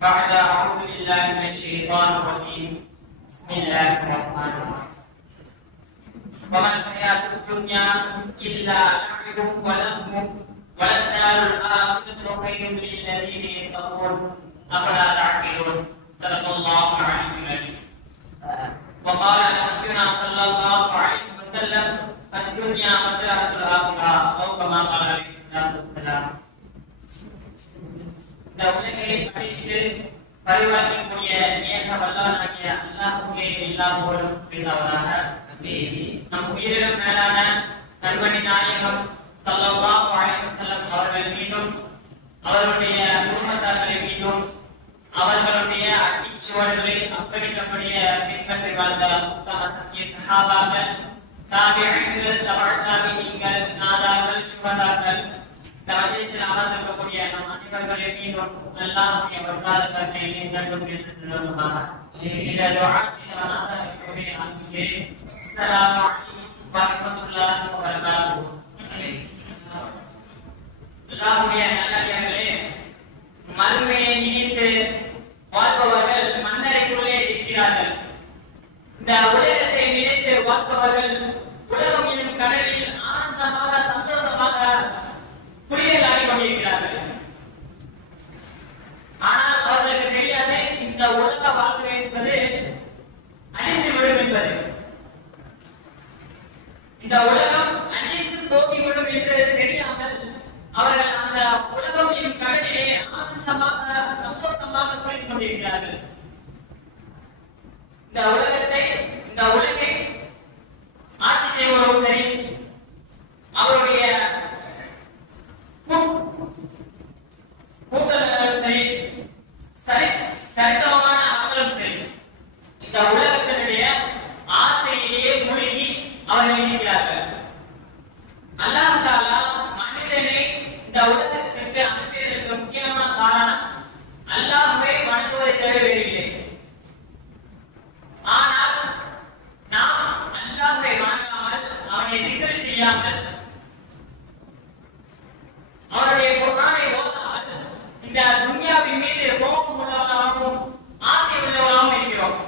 بعد أعوذ بالله من الشيطان الرجيم. بسم الله الرحمن الرحيم. وما الحياة الدنيا إلا لعب ولهو وللدار الآخرة خير للذين يتقون أفلا تعقلون. صدق الله العلي العظيم. وقال نبينا صلى الله عليه وسلم الدنيا مزرعة الآخرة أو كما قال عليه الصلاة والسلام. இந்த உலகை படைத்து பரிவாரிக்கக்கூடிய நேச வல்லவனாகிய அல்லாஹ்வுக்கே எல்லா புகழும் உரித்தாவதாக. நம் உயிரிலும் மேலான நண்பனி நாயகம் ஸல்லல்லாஹு அலைஹி வஸல்லம் அவர்கள் மீதும் அவருடைய குடும்பத்தார்களின் மீதும் அவர்களுடைய அடிச்சுவடுகளை அப்படியே பின்பற்றி வாழ்ந்த உத்தம சத்திய சஹாபாக்கள், தாபிஈன்கள், தபஅ தாபிஈன்கள், நாதாக்கள், சுஹதாக்கள், மஜ்லிஸில் அமர்ந்திருக்கக்கூடிய நம் அனைவர்களின் மீதும் அல்லாஹ்வுடைய வர்க்காத கருணையை என்றென்றும் நிலைநிறுத்துமாக. இந்த துஆ செய்வதாக அஸ்ஸலாமு அலைக்கும் வரஹ்மத்துல்லாஹி வபரகாத்துஹு. அல்லாஹ்வுடைய நல்லடியார்களே, மறுமையை நினைத்து வாழ்பவர்கள் மண்ணறைக்குள்ளே இருக்கிறார்கள். இந்த உலகத்தை நினைத்து வாழ்பவர்கள் உலகம் எனும் கடலில் ஆனந்தமாக சந்தோஷமாக குளியலாடி கொண்டிருக்கிறார்கள். ஆனால் அவர்களுக்கு தெரியாது இந்த உலக வாழ்க்கை என்பது அழிந்து விடும் என்பது. இந்த உலகம் அழிந்து போக்கிவிடும் என்று தெரியாமல் அவர்கள் அந்த உலகம் எனும் கடலிலே ஆனந்தமாக சந்தோஷமாக குளித்துக் கொண்டிருக்கிறார்கள். இந்த உலகை ஆட்சி செய்வரும் சரி, அவருடைய கூட்டங்களும் சரி, சரிசமமான அவர்களும் சரி, இந்த உலகத்தினுடைய ஆசையிலேயே மூழ்கி அவர்கள் இருக்கிறார்கள். அல்லாஹ் தஆலா மனிதனை இந்த உலகத்திற்கு அனுப்பியதற்கு முக்கியமான காரணம் அல்லாஹ்வை வணங்குவதை தவிர வேறில்லை. ஆனால் நாம் அல்லாஹ்வை வணங்காமல், அவனை திக்ர் செய்யாமல், அவருடைய குர்ஆனை ஓதாமல் இந்த துன்யாவின் மீது கோபம் உள்ளவராகவும் ஆசை உள்ளவராகவும் இருக்கிறோம்.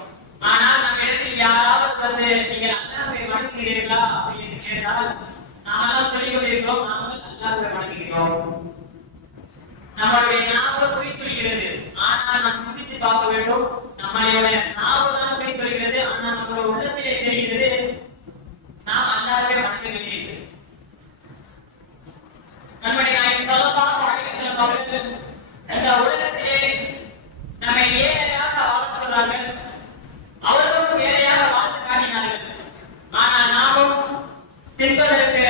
ஆனால் நம்ம இடத்தில் யாராவது வந்து நீங்கள் அல்லாஹ்வை வணங்குகிறீர்களா அப்படின்னு கேட்டால் நாமெல்லாம் சொல்லிக் கொண்டிருக்கிறோம், நாங்கள் அல்லாஹ்வை வணங்குகிறோம். நம்மளுடைய நாவு பொய் சொல்கிறது, ஆனால் நாம் சிந்தித்து பார்க்க வேண்டும். நம்மளுடைய நாவு தான் பொய் சொல்கிறது, ஆனால் நம்மளுடைய உள்ளத்திலே தெரிகிறது நாம் அல்லாஹ்வை வணங்கவில்லை. நண்பனே நாயகம் ஸல்லல்லாஹு அலைஹி வஸல்லம் அவர்கள் இந்த உலகத்திலே நம்மை ஏழையாக வாழச் சொன்னார்கள். அவர்களும் ஏழையாக வாழ்ந்து காட்டினார்கள். ஆனால் நாமும் தின்பதற்கு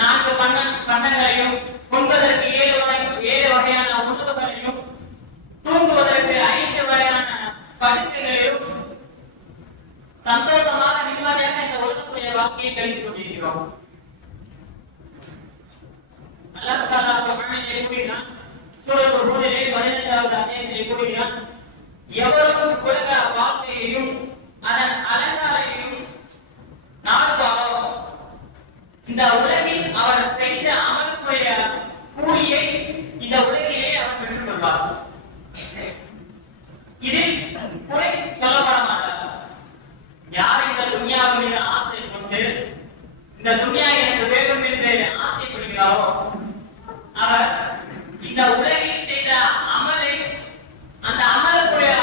4 பண்டங்களையும், உண்பதற்கு 7 வகையான உணவுகளையும், தூங்குவதற்கு 5 வகையான படுக்கைகளையும் சந்தோஷமாக நிம்மதியாக இந்த உலகத்துடைய வாழ்க்கையை கழித்துக் கொண்டிருக்கிறோம். அல்லாஹ் தஆலா குர்ஆனிலே கூறுகிறான், சூரத்துல் ஹூதிலே 15வது அத்தியாயத்திலே கூறுகிறான், எவரும் உலக வாழ்க்கையையும் அதன் அலங்காரத்தையும் நாடுவாரோ, இந்த உலகில் அவர் செய்த அமலுக்குரிய கூலியை இந்த உலகிலே அவர் பெற்றுக் கொள்வார். இதில் குறை சொல்லப்பட மாட்டார். யார் இந்த துன்யாவின் மீது ஆசை கொண்டு இந்த துன்யா எனக்கு வேண்டும் என்று ஆசைப்படுகிறாரோ, அவர் இந்த உலகில் செய்த அமலை, அந்த அமலுக்குரிய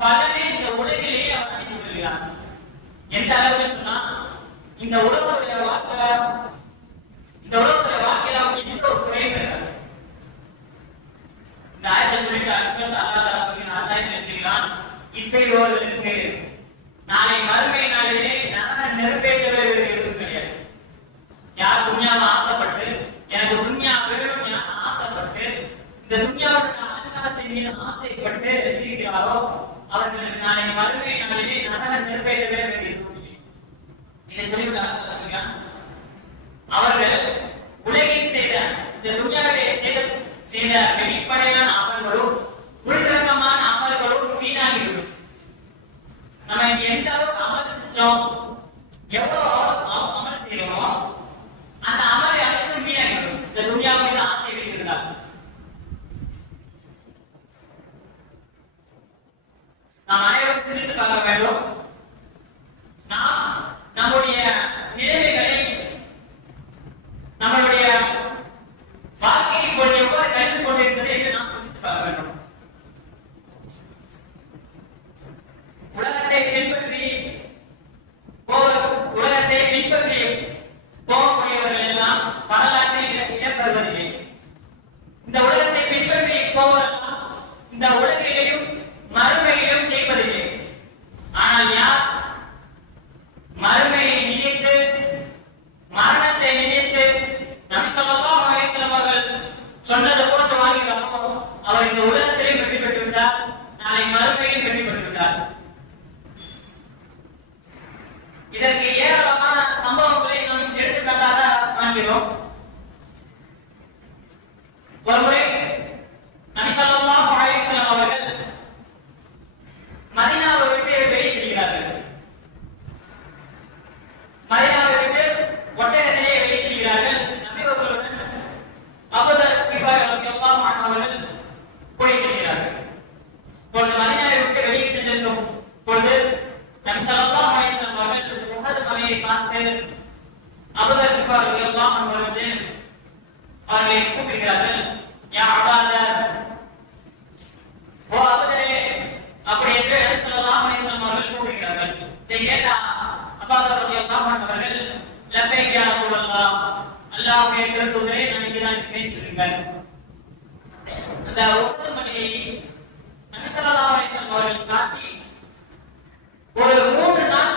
பலனை இந்த உலகிலேயே அவர் அடைந்து கொள்கிறார். எந்த அளவுக்கு சொன்னா, இந்த உலகத்துடைய வாழ்க்கையில அவங்க எந்த ஒரு குறையும் இருக்காது. இந்த ஆயத்தை சொல்லிட்டார், அல்லாஹ் தஆலா சொல்கிறான், இத்தகையோர்களுக்கு நாளை மறுமை நாளிலே நரக நெருப்பை தவிர வேறு எதுவும் கிடையாது. யார் துன்யாவை ஆசைப்பட்டு எனக்கு துன்யா வேணும் ஆசைப்பட்டு இந்த துன்யாவோட அலங்காரத்தின் மீது ஆசைப்பட்டு இருக்கிறாரோ, அவர்களுக்கு நாளை மறுமை நாளிலே நரக நெருப்பை தவிர வேறு எதுவும் இல்லை. இதை சொல்லிவிட்டு அவர்கள் உலகில் செய்த இந்த துன்யாவிலே செய்த வெளிப்படையான அமல்களும் உள்ரங்கமான அமல்களும் வீணாகிவிடும். நம்ம எந்த அளவுக்கு அமல் செஞ்சோம், எவ்வளவு அமல் செய்யறோமோ அந்த அமலை அனைத்தும் வீணாகிவிடும். இந்த துன்யா மீது ஆசை வைத்திருந்தார். நாம் அனைவரும் சிந்தித்து பார்க்க வேண்டும். நாம் நம்முடைய நிலைமைகளை, நம்மளுடைய வாழ்க்கையை இப்பொழுது எவ்வாறு கழிந்து கொண்டிருக்கிறது என்று நாம் சிந்தித்து பார்க்க வேண்டும். உலகத்தை பின்பற்றி போகக்கூடியவர்கள் எல்லாம் வரலாற்றில் இடம்பெறுவதில்லை. இந்த உலகத்தை பின்பற்றி போவதெல்லாம் இந்த உலகிலையும் மறுமையிலும் ஜெயிப்பதில்லை. ஆனால் யார் மறுமையை நினைத்து, மரணத்தை நினைத்து நபி ஸல்லல்லாஹு அலைஹி வஸல்லம் அவர்கள் சொன்னது போன்று வாழ்கிறாரோ அவர் இந்த உலகத்திலும் வெற்றி பெற்று விட்டார், நாளை மறுமையிலும் வெற்றி பெற்று விட்டார். இதற்கு ஏராளமான சம்பவங்களை நாம் எடுத்துக்காட்டாக காண்கிறோம். ஒருமுறை நபி ஸல்லல்லாஹு அலைஹி வஸல்லம் அவர்கள் மதீனாவை விட்டு வெளியே செல்கிறார்கள். மதீனாவை விட்டு ஒட்டகத்திலே வெளியே செல்கிறார்கள். நபி அவர்களுடன் அபூதர் கிஃபாரி ரலியல்லாஹு அன்ஹு அவர்கள் கூட செல்கிறார்கள். பொழுது மதீனாவை விட்டு வெளியே சென்றிருக்கும் பொழுது நபி ஸல்லல்லாஹு அலைஹி வஸல்லம் அவர்கள் உஹது மலையை பார்த்து அபூதர் கிஃபாரி ரலியல்லாஹு அன்ஹு அவர்களை கூப்பிடுகிறார்கள். யா அபூதர், ஓ அபூதரே, அப்படி என்று நபி ஸல்லல்லாஹு அலைஹி வஸல்லம் அவர்கள் கூப்பிடுகிறார்கள். இதை கேட்ட அபூதர் ரலியல்லாஹு அன்ஹு அவர்கள் லப்பைக் யா ரசூலல்லாஹ், அல்லாஹ்வுடைய தூதரே, நான் இங்கதான் இருக்கிறேன் சொல்லுங்கள். அந்த உஹது மலையை நபி ஸல்லல்லாஹு அலைஹி வஸல்லம் அவர்கள் காட்டி ஒரு 3 நாள்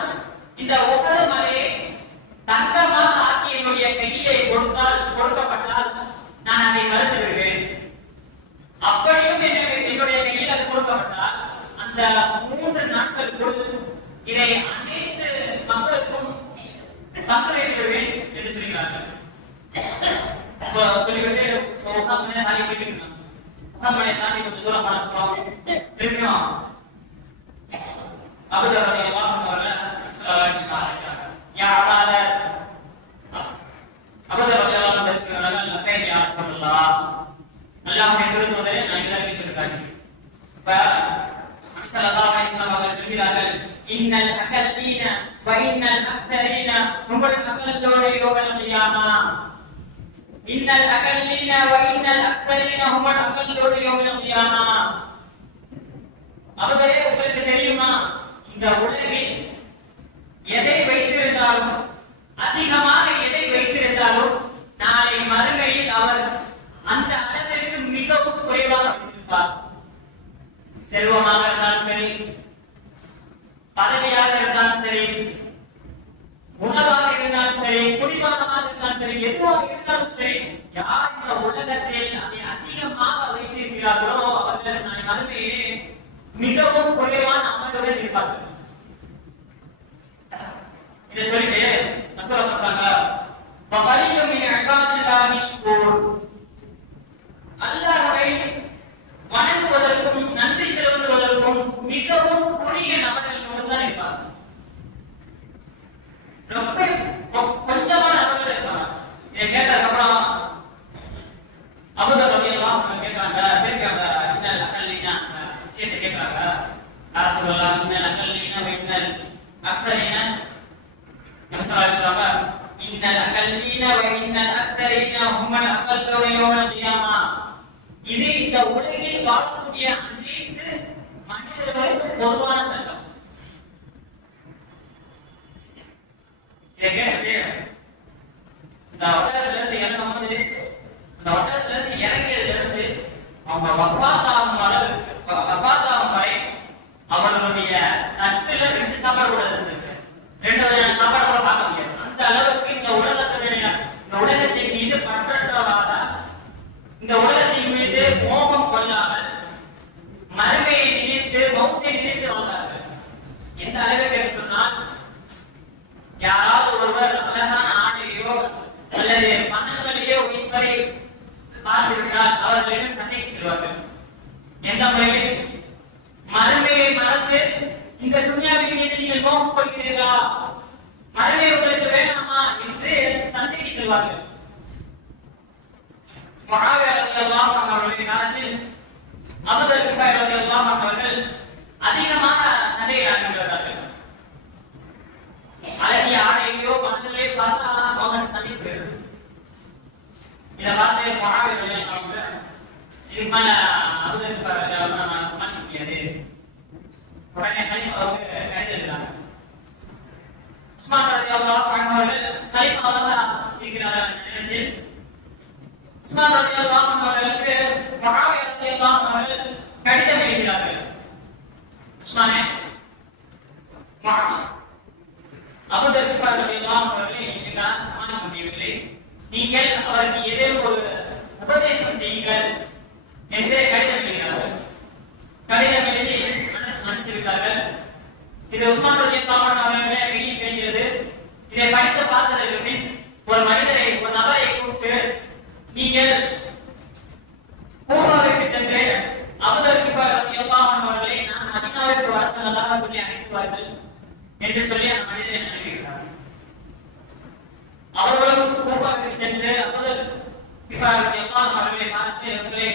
இந்த உஹது மலையை தங்கமாக ஆக்கி என்னுடைய கையிலே கொடுக்கப்பட்டால் நான் அதை மறுத்து விடுவேன். அப்படியும் என்னுடைய கையில் அது கொடுக்கப்பட்டால் அந்த 3 நாட்களுக்குள் இதை அனைத்து மக்களுக்கும் பங்கு வைத்து விடுவேன் என்று சொல்கிறார்கள். சொல்லிவிட்டு உஹது தாண்டி போயிட்டு உஹது மலையை தாண்டி கொஞ்சம் தூரம் போனோம். திரும்பியும் அபூதர் ரலியல்லாஹு அன்ஹு அவர்கள் யா அபூதர், அபூதர் ரலியல்லாஹு அன்ஹு சொல்றாங்க, லப்பைக் யா ரசூலல்லாஹ், அல்லாஹ்வுடைய தூதரே, நான் இதை சொல்றேன். இப்ப நபி ஸல்லல்லாஹு அலைஹி வஸல்லம் அவர்கள் சொல்கிறார்கள், இன்னல் அகல்லீன வ இன்னல் அக்ஸரீன ஹுமுல் அகல்லூன யௌமல் கியாமா. இன்னல் அகல்லீன வ இன்னல் அக்ஸரீன ஹுமுல் அகல்லூன யௌமல் கியாமா. அபூதரே, உங்களுக்கு தெரியுமா, இந்த உலகில் எதை வைத்திருந்தாலும், அதிகமாக எதை வைத்திருந்தாலும் நாளை மறுமையில் அவர் அந்த அளவிற்கு மிகவும் குறைவாக வைத்திருப்பார். செல்வமாக இருந்தாலும் சரி, பதவியாக இருந்தாலும் சரி, உணவாக இருந்தாலும் சரி, குடிபானமாக இருந்தாலும் சரி, எதுவாக இருந்தாலும் சரி, யார் இந்த உலகத்தில் அதை அதிகமாக வைத்திருக்கிறார்களோ அவர்கள் நாளை மறுமையிலே மிகவும் குறைவான அமலுடன் இருப்பார்கள். இதை சொல்லிட்டு மசூரா சொல்றாங்க, வகலீலும் மின் இபாதில்லாஹி ஷ்கூர், அல்லாஹ்வை வணங்குவதற்கும் நன்றி செலுத்துவதற்கும் மிகவும் குறுகிய நபர்கள் மட்டும்தான் இருப்பாங்க. ரொம்ப கொஞ்சமான நபர்கள் இருப்பாங்க. இதை கேட்டதுக்கு அப்புறம் அபூதர் ரலியல்லாஹு அன்ஹு கேட்கிறாங்க, திருப்பி அந்த இன்னல் அகல்லீன விஷயத்தை கேட்கிறாங்க. ரசூலுல்லாஹ் இன்னல் அகல்லீன வ இன்னல் அக்ஸரீன, நபி ஸல்லல்லாஹு அலைஹி வஸல்லம் இன்னல் அகல்லீன வ இன்னல் அக்ஸரீன ஹுமுல் அகல்லூன யௌமல் கியாமா. இது இந்த உலகில் வாழக்கூடிய அனைத்து மனிதர்களுக்கும் பொதுவான சட்டம். இதை கேட்டு இந்த ஒட்டகத்துல இருந்து இறங்கும்போது, அந்த ஒட்டகத்துல இருந்து இறங்கியதுல இருந்து அவங்க வஃபாத்தாகும் வரை அவர்களுடைய தட்டுல 2 சாப்பாடு கூட இருந்திருக்கு. 2 வகையான சாப்பாடு கூட பார்க்க முடியாது. அந்த அளவுக்கு இந்த உலகத்தின் மீது பற்றற்றவாத, இந்த உலகத்தின் மீது மோகம் கொள்ளாமல் மறுமையை நினைத்து மௌத்தை நினைத்து வாழ்ந்தார்கள். எந்த அளவுக்கு என்று சொன்னால், யாராவது ஒருவர் அழகான ஆடையோ அல்லது பணங்களையோ வைப்பதை பார்த்துவிட்டால் அவர்களிடம் சண்டைக்கு செல்வார்கள். எந்த முறையில்? மறுமையை மறந்து இந்த துன்யாவின் மீது நீங்கள் மோகம் கொள்கிறீர்களா, மறுமை உங்களுக்கு வேணாமா என்று சண்டைக்கு செல்வார்கள். முஆவியா ரலியல்லாஹு அன்ஹு அவர்களுடைய காலத்தில் அபூதர் கிஃபாரி ரலியல்லாஹு அன்ஹு அவர்கள் அதிகமாக சண்டையிடார்கள். அழகிய ஆடையோ பணங்களே பார்த்தா அவங்க சண்டை போயிடுது. இதை பார்த்து மகாவீரர்கள் இதுக்கு மேல அபூதர் சமாளிக்க முடியாது. உடனே ஹலீஃபாவுக்கு கடிதம் எழுதுறாங்க. உஸ்மான் ரலியல்லாஹு அன்ஹு அவர்கள் சலீஃபாவாக இருக்கிறார்கள் நேரத்தில் உஸ்மான் ரலியல்லாஹு அன்ஹு அவர்களுக்கு முஆவியா ரலியல்லாஹு அன்ஹு அவர்கள் கடிதம் எழுதுகிறார்கள். உஸ்மானே, அபூதர் ரலியல்லாஹு அன்ஹு அவர்களை எங்களால் சமாளிக்க முடியவில்லை. நீங்கள் அவருக்கு ஏதேனும் ஒரு உபதேசம் செய்யுங்கள் என்று கடிதம் எழுதுகிறார்கள். கடிதம் எழுதி அனுப்பி விட்டார்கள். இது உஸ்மான் ரலியல்லாஹு அன்ஹு அவர்களுடைய கையில் கிடைக்கிறது. இதை படித்து பார்த்ததற்கு பின் ஒரு நபரை கூப்பிட்டு, நீங்கள் கூஃபாவிற்கு சென்று அபூதர் ரலியல்லாஹு அன்ஹு அவர்களை நான் மதீனாவிற்கு வர சொன்னதாக சொல்லி அழைத்துவார்கள் என்று சொல்லி அந்த மனிதரை அனுப்பிவிட்டார். அவர்களும் கூஃபாவிற்கு சென்று அபூதர் ரலியல்லாஹு அன்ஹு அவர்களை பார்த்து,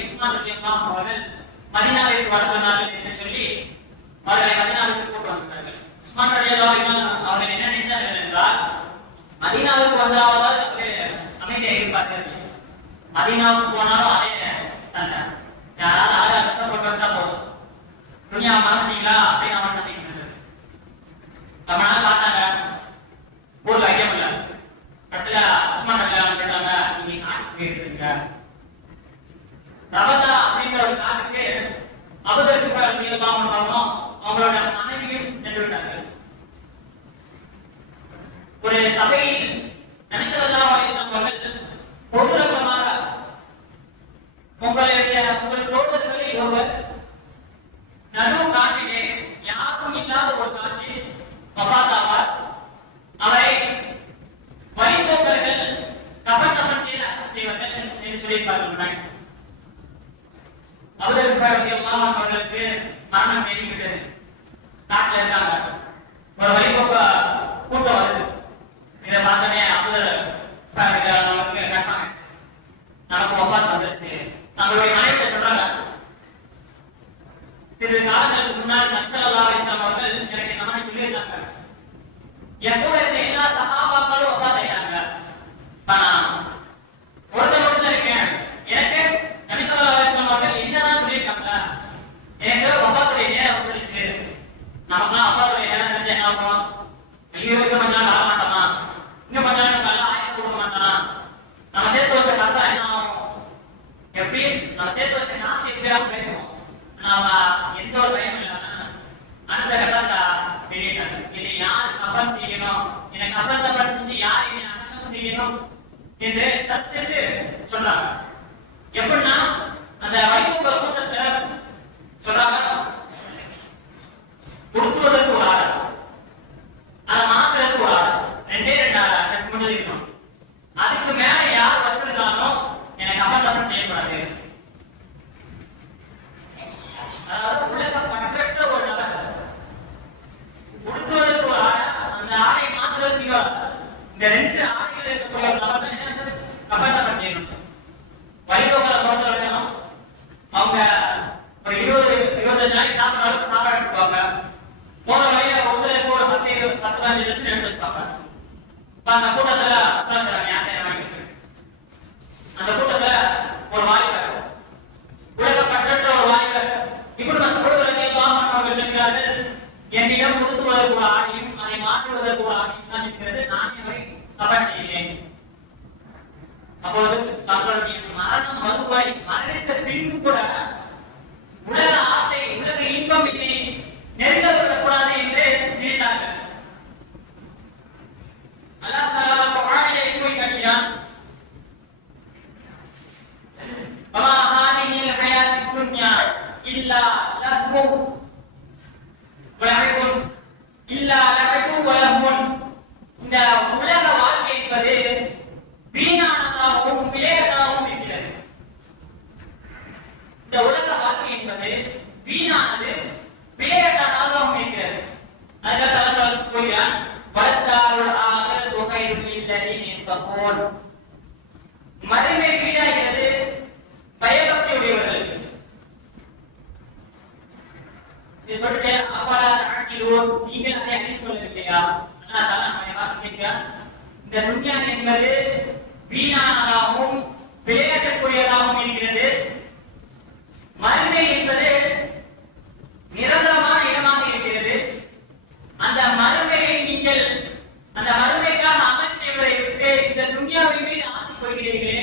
உஸ்மான் ரலியல்லாஹு அன்ஹு அவர்கள் மதீனாவிற்கு வர சொன்னார்கள் என்று சொல்லி அவர்களை மதீனாவுக்கு கூட்டு வந்தார்கள். உஸ்மான் ரலியல்லாஹு அன்ஹு அவர்கள் என்ன நினைத்தார்கள் என்றால், மதீனாவுக்கு வந்தாவது அமைதியாக இருப்பார்கள். மதீனாவுக்கு போனாலும் அதே சண்டை. யாராவது ஆளை கஷ்டப்பட்டு வந்தா போதும், துணியா மறந்துட்டீங்களா அப்படின்னு அவன் சண்டைக்கு ரொம்ப நாள் பார்த்தாங்க. ஊர்ல ஐயம் இல்ல. கடைசியில உஸ்மான் ரலியல்லாஹு சொல்றாங்க, நீங்க காட்டுக்கு போயிருக்கீங்க. ரபதா அப்படிங்கிற ஒரு காட்டுக்கு அபூதர் ரலியல்லாஹு அன்ஹு அவங்களோட மனைவியும் சென்று விட்டார்கள். ஒரு சபையில் நபி ஸல்லல்லாஹு அலைஹி வஸல்லம் அவர்கள் பொதுரகமாக உங்கள் தோழர்களில் ஒருவர் நடு காட்டிலே யாரும் இல்லாத ஒரு காட்டில் வஃபாத்தாவார். அவரை வழிபோக்கர்கள் கஃன் செய்வார்கள் என்று சொல்லியிருப்பார்கள். அபூதர் ரலியல்லாஹு அன்ஹு அவர்களுக்கு மரணம் நேரிட்டது. காட்டுல இருக்காங்க, ஒரு வழிபோக்க கூட்டம் வருது. இதை பார்த்தோன்னே அபூதர் ரலியல்லாஹு அன்ஹு நமக்கு வஃபாத் வந்துருச்சு. நம்மளுடைய மனைவிட்ட சொல்றாங்க, சிறிது காலங்களுக்கு முன்னால் நபி ஸல்லல்லாஹு அலைஹி வஸல்லம் அவர்கள் எனக்கு இந்த மாதிரி சொல்லியிருக்காங்க, என் கூட இருந்த எல்லா சஹாபாக்களும் வஃபாத் ஆயிட்டாங்க, நான் ஒருத்தன் மட்டும் இருக்கேன். எனக்கு நபி ஸல்லல்லாஹு அலைஹி வஸல்லம் அவர்கள் என்னதான் சொல்லியிருக்காங்க, எனக்கு வஃபாத்துடைய நேரம் வந்துருச்சு. நமக்குலாம் வஃபாத்துடைய நேரம் தெரிஞ்சா என்ன ஆகும்? ஐயோ, இன்னும் கொஞ்ச நாள் ஆக மாட்டோமா, இன்னும் கொஞ்ச நாள் நல்லா ஆயுசு கொடுக்க மாட்டோமா, நம்ம சேர்த்து வச்ச காசா என்ன ஆகும்? எப்படி நம்ம சேர்த்து வச்ச காசு எப்படியாவது போயிருக்கும். நாம எந்த ஒரு பயமும் இல்லாம அடுத்த கட்டத்தை வெளியிட்டாங்க. இதை யார் கஃன் செய்யணும், எனக்கு கஃன் செஞ்சு யார் என்னை அடக்கம் செய்யணும் என்று சத்துட்டு சொல்றாங்க. எப்படின்னா அந்த வழிபோக்க கூட்டத்துல சொல்றாங்க, உடுத்துவதற்கு ஒரு ஆடை, அதை மாத்துறதுக்கு ஒரு ஆடை, ரெண்டே ரெண்டு மட்டும் இருக்கணும். அதுக்கு மேல யார் வச்சிருந்தாலும் எனக்கு கஃன் செய்யக்கூடாது. அதாவது உலக பற்றற்ற ஒரு நபர், உடுத்துவதற்கு ஒரு ஆடை, அந்த ஆடை மாத்துறதுக்கு இந்த ரெண்டு ஆடைகள் இருக்கக்கூடிய ஒரு நபர் தான் கஃன் செய்யணும். வழிபோக்கரை பொறுத்த வரைக்கும் அவங்க ஒரு 20-25 நாளைக்கு சாப்பிட்ற சாப்பாடு எடுத்துப்பாங்க. போற வழியில ஒருத்தருக்கு ஒரு 10-15 ட்ரெஸ் எடுத்து வச்சுப்பாங்க. அந்த கூட்டத்துல அந்த கூட்டத்துல ஒரு வாலிபர், உலக பற்றற்ற ஒரு வாலிபர் இப்னு மஸ்ஊத் ரலியல்லாஹு அன்ஹு அவர்கள் சொல்கிறார்கள், என்னிடம் உடுத்துவதற்கு ஒரு ஆடையும் அதை மாற்றுவதற்கு ஒரு ஆடையும் தான் இருக்கிறது, நான் அவரை கஃன் செய்கிறேன். அப்பொழுது தங்களுடைய மரணம் வருவாய் மரணித்த பின்பு கூட உலக ஆசை, உலக இன்பம் என்னை நெருங்க விடக்கூடாது என்று நினைத்தார்கள். அல்லாஹ் தஆலா குர்ஆனிலே போய் காட்டுகிறான், வமா ஹாதிஹில் ஹயாத்துத் துன்யா இல்லா லஹ்வு வ லஹ்வுன் இல்லா லஹ்வு வ லஹ்வுன். இந்த உலக வாழ்க்கை என்பது வீணானதாகவும் விளையாட்டாகவும் இருக்கிறது. இந்த உலக வாழ்க்கை என்பது வீணானது, விளையாட்டானதாகவும் இருக்கிறது. அதற்கு அல்லாஹ் சொல்கிறான், வலத்தாருல் ஆகிரத்து கைருல் லில்லதீன யத்தகூன். மறுமை வீடாகிறது பயபக்தி உடையவர்களுக்கு. இதை சொல்லிட்டு அஃபலா தஅகிலூன், நீங்கள் அதை அறிந்து கொள்ளவில்லையா? அல்லாஹ் தஆலா நம்மை பார்த்து கேட்கிறார். இந்த துன்யா என்பது வீணானதாகவும் விளையாட்டுக்குரியதாகவும் இருக்கிறது. மறுமை என்பது நிரந்தரமான இடமாக இருக்கிறது. அந்த மறுமையை நீங்கள் அந்த மறுமைக்காக அமல் செய்வதை விட்டு இந்த துன்யாவின் மீது ஆசைப்படுகிறீர்களே,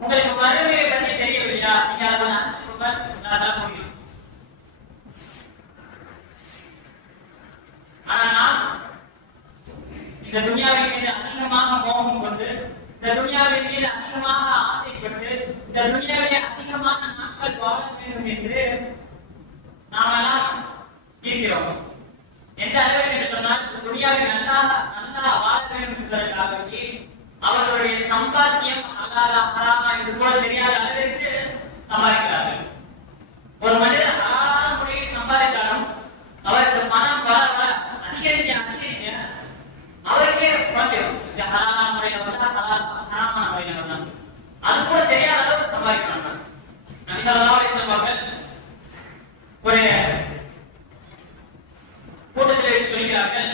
உங்களுக்கு மறுமையை பற்றி தெரியவில்லையா? நீங்க அதை அனுப்பிச்சுதான் முடியும். ஆனா நாம் இந்த துன்யாவின் மீது அதிகமாக மோகம் கொண்டு, இந்த துன்யாவின் மீது அதிகமாக ஆசைப்பட்டு, இந்த துன்யாவிலே அதிகமான நாட்கள் வாழ வேண்டும் என்று நாமெல்லாம் இருக்கிறோம். எந்த அளவுக்கு என்று சொன்னால், துன்யாவில் நல்லா வாழ வேண்டும் என்பதற்காக அவர்களுடைய சம்பாத்தியம் ஹலாலா ஹராமா என்று கூட தெரியாத அளவிற்கு சம்பாதிக்கிறார்கள். ஒரு மனிதர் ஹலாலான முறையில் சம்பாதித்தாலும் அவருக்கு பணம் வர வர அதிகரிக்க அவருக்கே குழந்தையும் இந்த ஹலாலான முறையில வந்தா ஹராமான முறையில வந்தாங்க அது கூட தெரியாத அளவுக்கு சம்பாதிக்கிறாங்க. நபி ஸல்லல்லாஹு அலைஹி வஸல்லம் அவர்கள் ஒரு கூட்டத்தில் சொல்கிறார்கள்,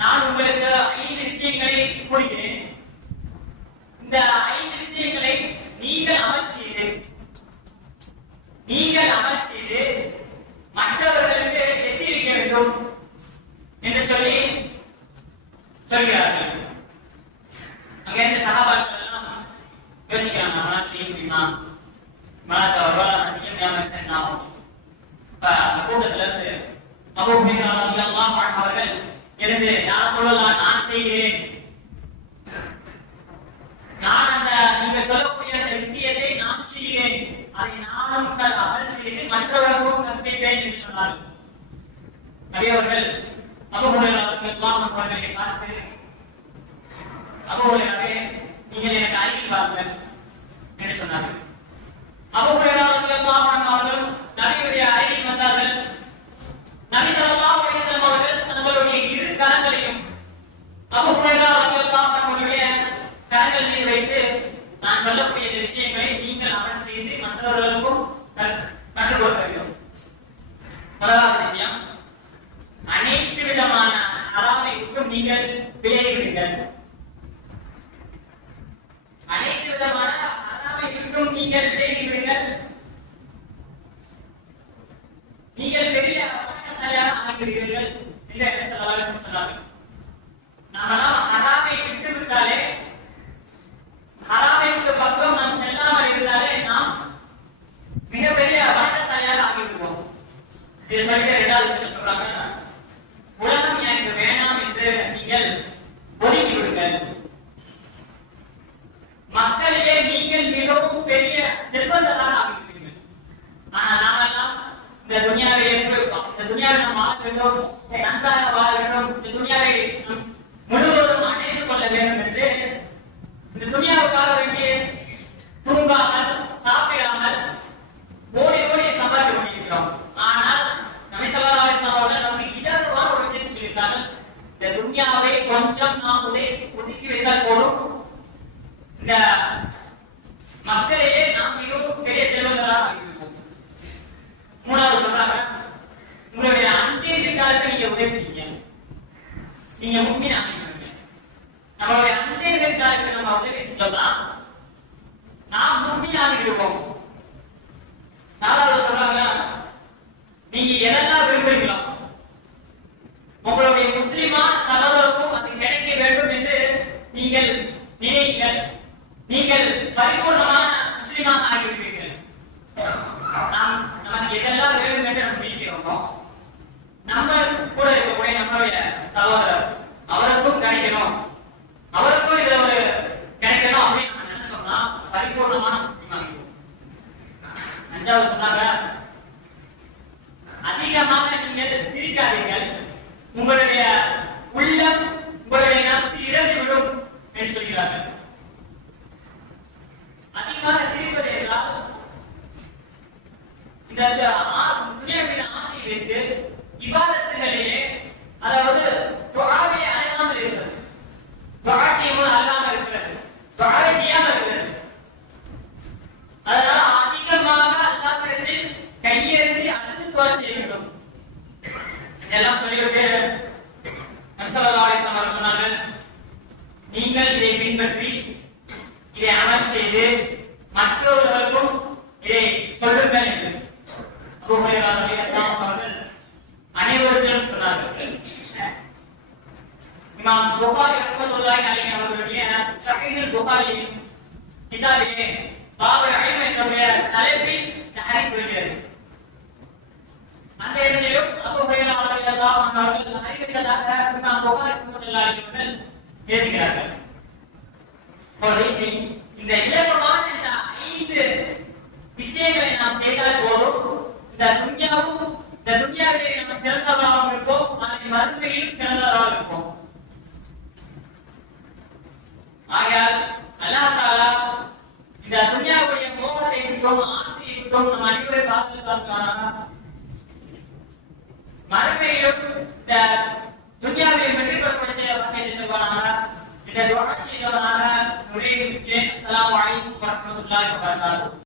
நான் உங்களுக்கு 5 விஷயங்களை கூறுகிறேன். இந்த 5 விஷயங்களை நீங்கள் அமல் செய்து மற்றவர்களுக்கு எத்தி வைக்க வேண்டும் என்று சொல்லி சொல்கிறார்கள். அங்கே இந்த சஹாபாக்கள் எல்லாம் யோசிக்கிறாங்க, நம்மளால செய்ய முடியுமா, செய்ய முடியாம என்ன? அந்த கூட்டத்துல இருந்து அபூ ஹுரைரா ரலியல்லாஹு அன்ஹு அவர்கள் எழுந்து, யார் சொல்லலாம், நான் செய்கிறேன், நான் அந்த நீங்க சொல்லக்கூடிய அந்த விஷயத்தை நான் செய்கிறேன், அதை நானும் அமல் செய்து மற்றவர்களுக்கும் கற்பிப்பேன் என்று சொன்னார்கள். நபி அவர்கள் அபூ ஹுரைரா ரலியல்லாஹு அன்ஹு அவர்களை பார்த்து, அபூ ஹுரைராவே, நீங்கள் எனக்கு அருகில் வாருங்கள் என்று சொன்னார்கள். அபூ ஹுரைரா ரலியல்லாஹு அன்ஹு அவர்கள் நபியுடைய அருகில் வந்தார்கள். நபி ஸல்லல்லாஹு அலைஹி வஸல்லம் அவர்கள் தங்களுடைய இரு கரங்களையும் அபூ ஹுரைரா ரலியல்லாஹு அன்ஹு அவருடைய கரங்கள் மீது வைத்து, நான் சொல்லக்கூடிய இந்த விஷயங்களை நீங்கள் அமல் செய்து மற்றவர்களுக்கும் கற்றுக் கொடுக்க வேண்டும். முதலாவது விஷயம், அனைத்து விதமான ஹராமை விட்டும் நீங்கள் விலகிவிடுங்கள். அனைத்து விதமான ஹராமை விட்டும் நீங்கள் விலகிவிடுங்கள். நீங்கள் பெரிய பணக்காரராக ஆகிவிடுவீர்கள் என்று நபி ஸல்லல்லாஹு அலைஹி வஸல்லம் சொன்னார்கள். நாமெல்லாம் ஹராமை விட்டு விட்டாலே, ஹராமிற்கு பக்கம் நாம் செல்லாமல் இருந்தாலே நாம் மிகப்பெரிய பணக்காரராக ஆகிவிடுவோம். இதை சொல்லிட்டு 2வது விஷயம் சொல்றாங்க, உலகம் எனக்கு வேணாம் என்று நீங்கள் ஒதுக்கி விடுங்கள். மக்களிலே நீங்கள் மிகவும் பெரிய செல்வந்தராக ஆகிவிடுவீர்கள். ஆனா நாமெல்லாம் இந்த துன்யாவை நாம் வாழ வேண்டும், நன்றாக வாழ வேண்டும், இந்த துன்யாவை முழுவதும் அடைந்து கொள்ள வேண்டும் என்று இந்த துன்யாவுக்காக வேண்டிய தூங்காமல் சாப்பிடாமல் ஓடி ஓடி சம்பாதித்து கொண்டிருக்கிறோம். ஆனால் நபி ஸல்லல்லாஹு அலைஹி வஸல்லம் அவர்கள் நமக்கு இலகுவான ஒரு விஷயத்தை சொல்லியிருக்கார்கள், இந்த துன்யாவை கொஞ்சம் நாம் ஒதுக்கி வைத்தால் போதும், இந்த மக்களிலே நாம் மிகவும் பெரிய செல்வந்தராக ஆகிவிடுவோம். 3வது சொல்றாங்க, உங்களுடைய அண்டை வீட்டாருக்கு நீங்க உதவி செய்யுங்க, நீங்க முக்கிய ஆகிவிடுங்க. நம்மளுடைய அண்டை வீட்டாருக்கு நம்ம உதவி செஞ்சோம்னா நாம் முக்கிய ஆகிவிடுவோம். 4வது சொல்றாங்க, நீங்க எதெல்லாம் விரும்புறீங்களோ உங்களுடைய முஸ்லிமான சகோதரருக்கும் அது கிடைக்க வேண்டும் என்று நீங்கள் நினைங்கள், நீங்கள் பரிபூர்ணமான முஸ்லிமாக ஆகிவிடுவீர்கள். நமக்கு எதெல்லாம் வேண்டும் என்று நம்ம நினைக்கிறோமோ, நம்ம கூட இருக்கக்கூடிய நம்மளுடைய சகோதரர் அவருக்கும் கிடைக்கணும், அவருக்கும் இதுல ஒரு கிடைக்கணும் அப்படின்னு நம்ம நினைச்சோம்னா பரிபூர்ணமான முஸ்லிமாக இருக்கும். 5வது சொன்னாங்க, அதிகமாக நீங்கள் சிரிக்காதீர்கள், உங்களுடைய உள்ளம் உங்களுடைய நப்சு இறந்து விடும் என்று சொல்கிறார்கள். அதிகமாக சிரிப்பது என்றால் இந்த துன்யாவின் ஆசையை வைத்து இபாதத்துகளிலே, அதாவது துஆவை அழகாமல் இருக்கிறது, துஆ செய்யும்போது அழகாமல் இருக்கிறது, துஆவை செய்யாமல் இருக்கிறது. அதனால அதிகமாக அல்லாஹ்விடத்தில் கையேந்தி அழுது துஆ செய்ய வேண்டும். இதெல்லாம் சொல்லிவிட்டு நபி ஸல்லல்லாஹு அலைஹி வஸல்லம் அவர்கள் சொன்னார்கள், நீங்கள் இதை பின்பற்றி இதை அமல் செய்து மற்றவர்களுக்கும் இதை சொல்லுங்கள் என்று அபூ ஹுரைரா ரலியல்லாஹு அவர்கள் அனைவருக்கும் சொன்னார்கள். இமாம் புகாரி ரஹ்மத்துல்லாஹி அலைஹி அவர்களுடைய ஸஹீஹுல் புகாரி கிதாபிலே பாபுல் இல்ம் என்ற தலைப்பில் இந்த ஹதீஸ் வருகிறது. அந்த இடத்திலும் அபூ ஹுரைரா ரலியல்லாஹு அன்ஹு அவர்கள் அறிவித்ததாக இமாம் புகாரி ரஹ்மத்துல்லாஹி அவர்கள் எழுதுகிறார்கள். இந்த இலவசமான இந்த 5 விஷயங்களை நாம் செய்தால் போதும், இந்த துன்யாவிலே நாம் சிறந்தவராக இருப்போம், நாளை மறுமையிலும் சிறந்தவராக இருப்போம். ஆகையால் அல்லாஹ் தஆலா இந்த துன்யாவுடைய மோகத்தை விட்டும் ஆசையை விட்டும் நம் அனைவரை பாதுகாப்பானாக. மறுமையிலும் இந்த துன்யாவிலே வெற்றி பெறக்கூடிய வகையில் இருப்பானாக. இந்த துஆ செய்தவனாக நுழைகிறேன். அஸ்ஸலாமு அலைக்கும் வரஹ்மத்துல்லாஹி வபரகாத்துஹு.